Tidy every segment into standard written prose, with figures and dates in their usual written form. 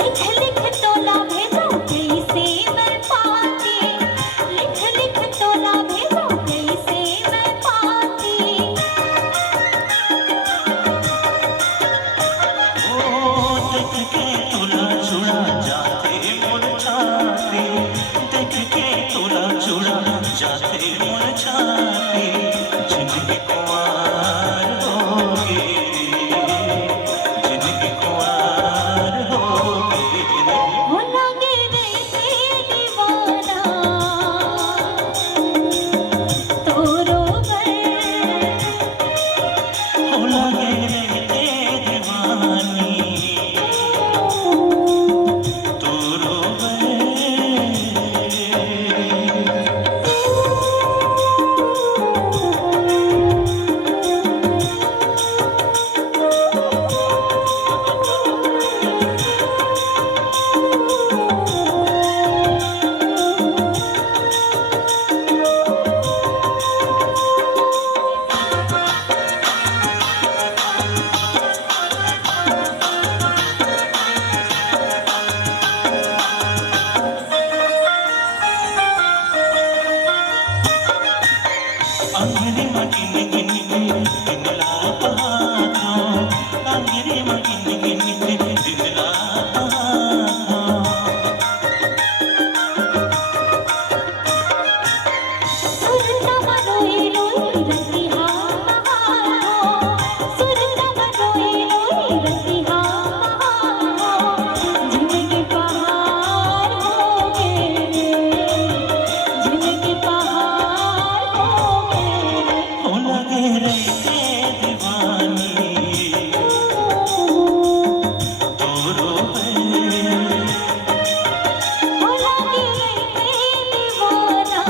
लिख लिख तोला भेजो कैसे मैं पाती, लिख लिख तोला भेजो कैसे मैं पाती। देख के तोला जुड़ा जाते मुरझाते, देख के तोला जुड़ा जाते मुरझाते, जिंदगी कुंवार होगे रे, जिंदगी कुंवार होगे रे। हो लगे रहते दीवाना तोरो पर, हो लगे रहते दीवानी तू रोवे। अंगरे मगिन गिन के दिन रात हाथा, अंगरे मगिन गिन के दिन रात हाथा। सुरता मनोई लोई रतिहा बहारो, सुरता मनोई लोई रतिहा बहारो, जिंदगी पहाड़ होगे रे, जिंदगी पहाड़ होगे रे। हो लगे रहते दीवानी तू रोवे। हो लगे रहते दीवाना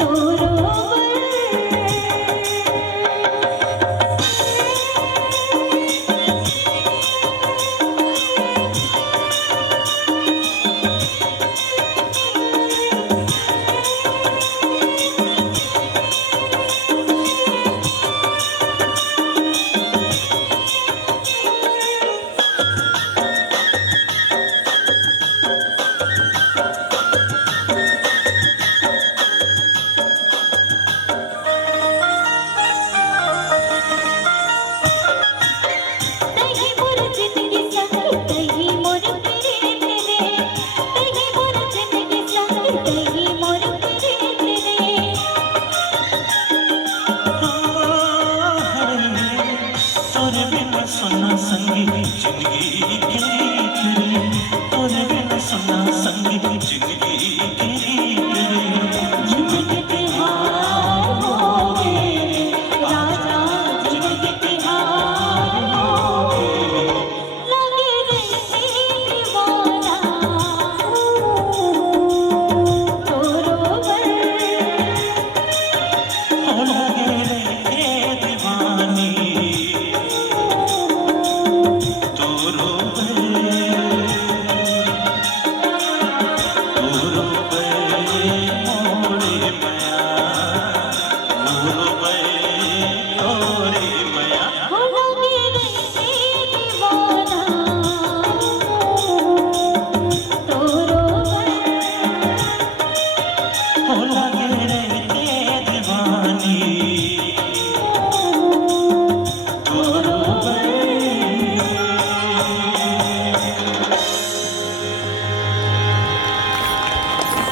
तोरो पर। तही मोर जिंदगी संगी तही मोर प्रीत रे, तही मोर जिंदगी संगी तही मोर प्रीत रे। तोरे बिना सुना संगी जिंदगी